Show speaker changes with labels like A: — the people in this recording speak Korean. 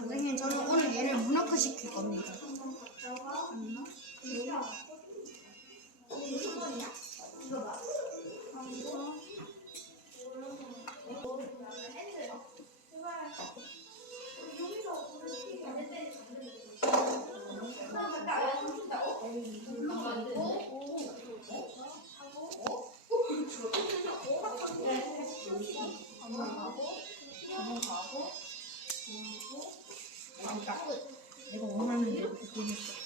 A: 선생님 저는 오늘 얘를 문어크 시킬 겁니다.
B: 내가 원하는 대로 듣고 있어.